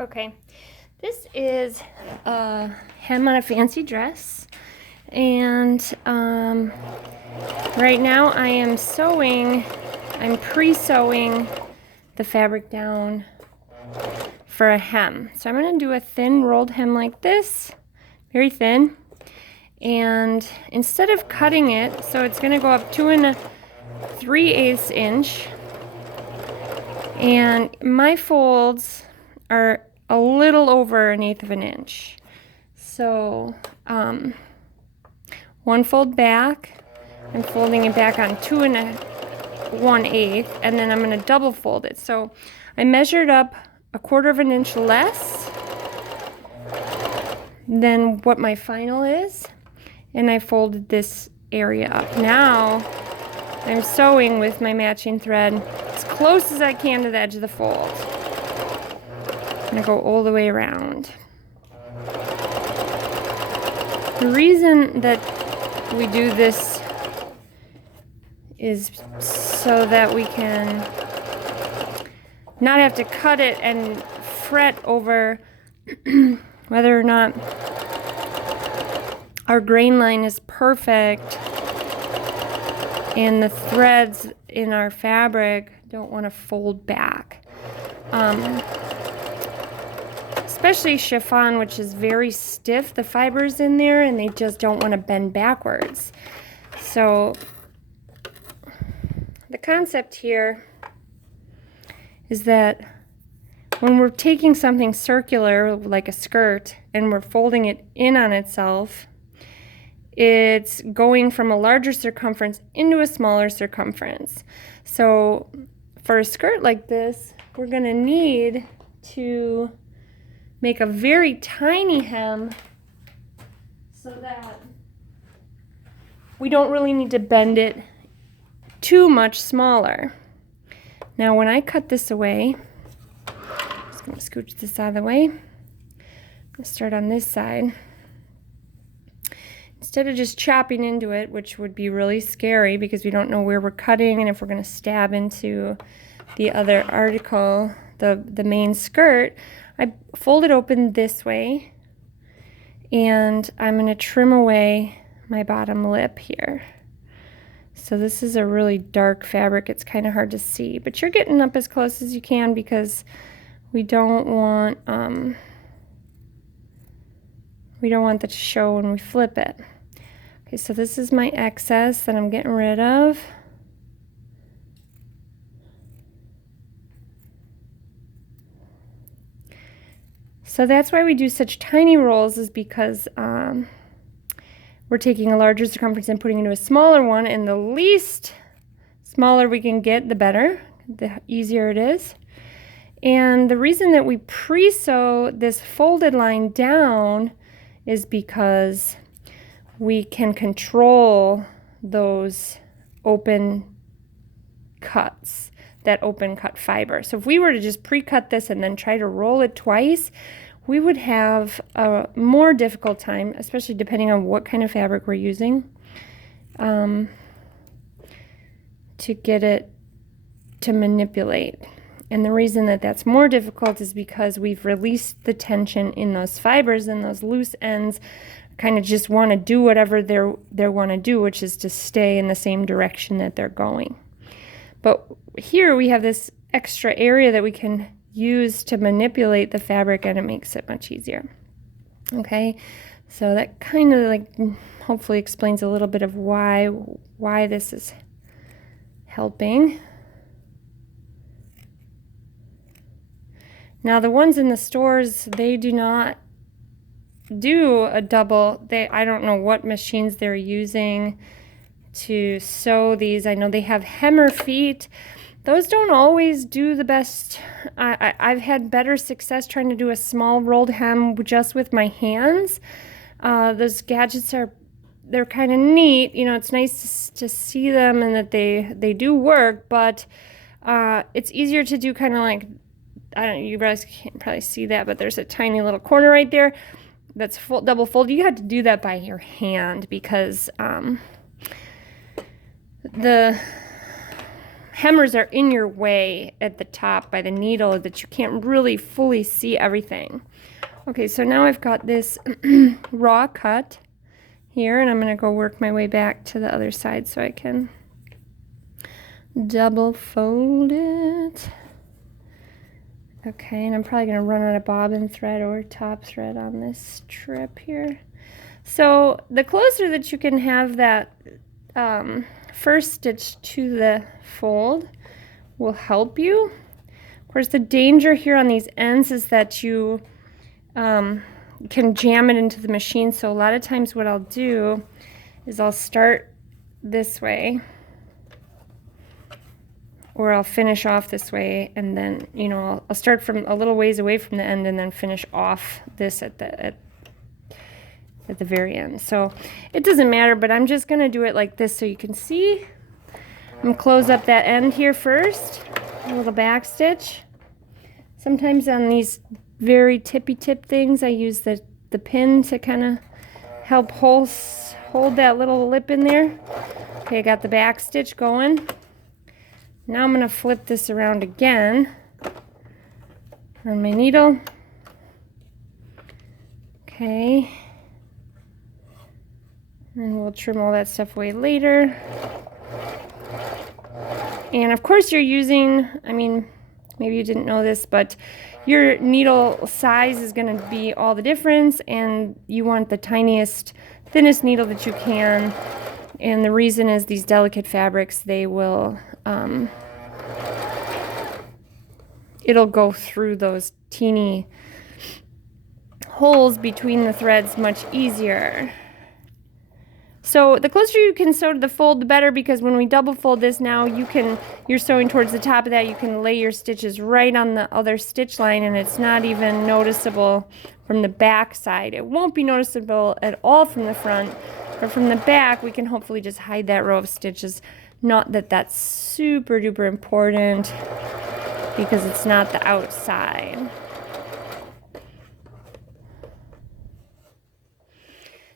Okay, this is a hem on a fancy dress, and right now I am sewing, I'm pre-sewing the fabric down for a hem. So I'm going to do a thin rolled hem like this, very thin, and instead of cutting it, so it's going to go up 2 3/8 inch, and my folds are a little over 1/8 of an inch. So one fold back, I'm folding it back on 2 1/8, and then I'm going to double fold it. So I measured up 1/4 of an inch less than what my final is, and I folded this area up. Now I'm sewing with my matching thread as close as I can to the edge of the fold. I'm going to go all the way around. The reason that we do this is so that we can not have to cut it and fret over whether or not our grain line is perfect and the threads in our fabric don't want to fold back. Especially chiffon, which is very stiff, the fibers in there, and they just don't want to bend backwards. So the concept here is that when we're taking something circular like a skirt and we're folding it in on itself, it's going from a larger circumference into a smaller circumference. So for a skirt like this, we're going to need to make a very tiny hem so that we don't really need to bend it too much smaller. Now when I cut this away, I'm just going to scooch this out of the way. I'm going to start on this side. Instead of just chopping into it, which would be really scary because we don't know where we're cutting and if we're going to stab into the other article, the main skirt, I fold it open this way, and I'm going to trim away my bottom lip here. So this is a really dark fabric. It's kind of hard to see, but you're getting up as close as you can because we don't want that to show when we flip it. Okay, so this is my excess that I'm getting rid of. So that's why we do such tiny rolls, is because we're taking a larger circumference and putting it into a smaller one, and the least smaller we can get, the better, the easier it is. And the reason that we pre-sew this folded line down is because we can control those open cuts, that open cut fiber. So if we were to just pre-cut this and then try to roll it twice, we would have a more difficult time, especially depending on what kind of fabric we're using, to get it to manipulate. And the reason that that's more difficult is because we've released the tension in those fibers, and those loose ends kind of just want to do whatever they want to do, which is to stay in the same direction that they're going. But here we have this extra area that we can use to manipulate the fabric, and it makes it much easier. Okay, so that kind of like hopefully explains a little bit of why this is helping. Now the ones in the stores, they do not do a double. I don't know what machines they're using to sew these. I know they have hemmer feet. Those don't always do the best. I've had better success trying to do a small rolled hem just with my hands. Those gadgets they're kind of neat. You know, it's nice to see them and that they do work, but it's easier to do kind of like, I don't know, you guys can't probably see that, but there's a tiny little corner right there that's double fold. You have to do that by your hand because the hemmers are in your way at the top by the needle that you can't really fully see everything. Okay, so now I've got this raw cut here, and I'm going to go work my way back to the other side so I can double fold it. Okay, and I'm probably going to run out of bobbin thread or top thread on this strip here. So the closer that you can have that first stitch to the fold will help you. Of course, the danger here on these ends is that you can jam it into the machine. So a lot of times what I'll do is I'll start this way, or I'll finish off this way, and then, you know, I'll start from a little ways away from the end and then finish off this at the very end. So it doesn't matter, but I'm just gonna do it like this so you can see. I'm gonna close up that end here first, a little back stitch. Sometimes on these very tippy tip things, I use the pin to kind of help hold that little lip in there. Okay, I got the back stitch going. Now I'm going to flip this around again on my needle. Okay. And we'll trim all that stuff away later. And of course you're using, I mean, maybe you didn't know this, but your needle size is going to be all the difference, and you want the tiniest, thinnest needle that you can. And the reason is these delicate fabrics, they will, it'll go through those teeny holes between the threads much easier. So the closer you can sew to the fold, the better, because when we double fold this now, you're sewing towards the top of that, you can lay your stitches right on the other stitch line, and it's not even noticeable from the back side. It won't be noticeable at all from the front, but from the back, we can hopefully just hide that row of stitches. Not that that's super duper important, because it's not the outside.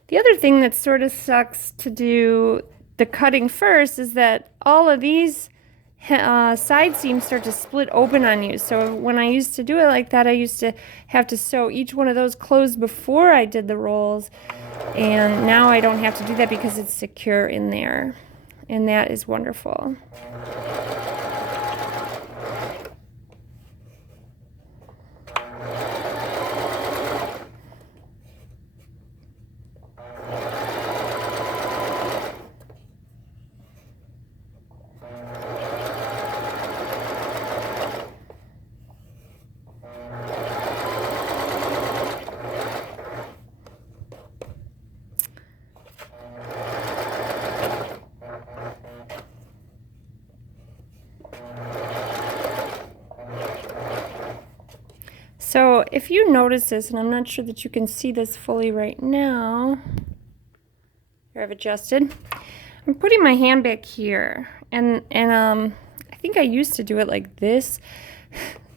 The other thing that sort of sucks to do the cutting first is that all of these side seams start to split open on you. So when I used to do it like that, I used to have to sew each one of those closed before I did the rolls. And now I don't have to do that because it's secure in there. And that is wonderful. So if you notice this, and I'm not sure that you can see this fully right now, here I've adjusted, I'm putting my hand back here, and I think I used to do it like this,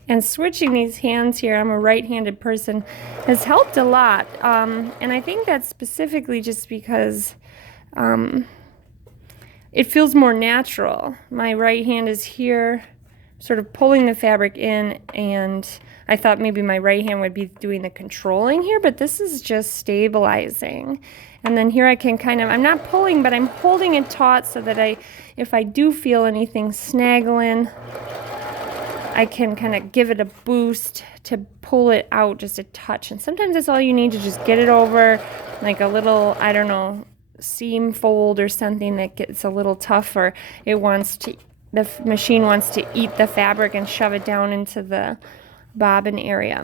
and switching these hands here, I'm a right-handed person, has helped a lot, and I think that's specifically just because it feels more natural. My right hand is here, sort of pulling the fabric in, and I thought maybe my right hand would be doing the controlling here, but this is just stabilizing. And then here I can kind of, I'm not pulling, but I'm holding it taut so that if I do feel anything snaggling, I can kind of give it a boost to pull it out just a touch. And sometimes that's all you need to just get it over, like a little, I don't know, seam fold or something that gets a little tough, or the machine wants to eat the fabric and shove it down into the bobbin area.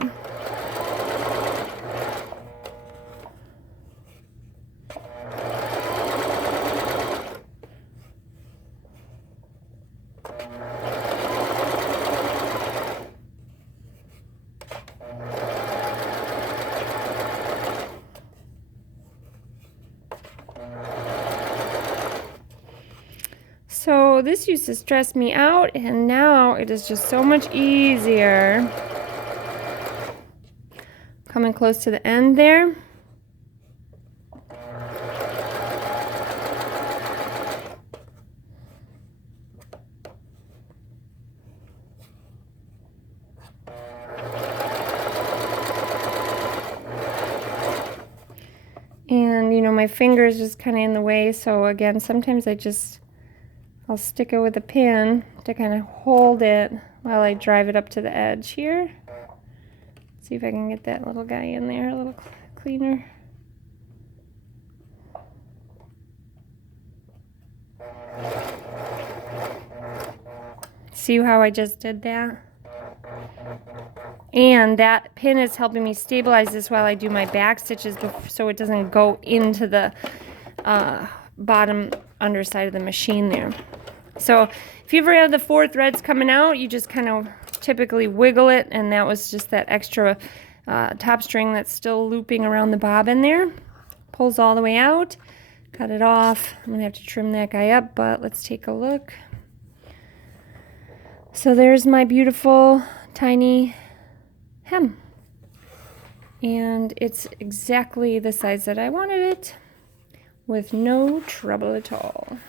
So this used to stress me out, and now it is just so much easier. Coming close to the end there. my finger's just kind of in the way, so again, sometimes I'll stick it with a pin to kind of hold it while I drive it up to the edge here. See if I can get that little guy in there a little cleaner. See how I just did that? And that pin is helping me stabilize this while I do my back stitches so it doesn't go into the bottom underside of the machine there. So if you ever have the 4 threads coming out, you just kind of typically wiggle it, and that was just that extra top string that's still looping around the bobbin there. Pulls all the way out. Cut it off. I'm going to have to trim that guy up, but let's take a look. So there's my beautiful tiny hem. And it's exactly the size that I wanted it, with no trouble at all.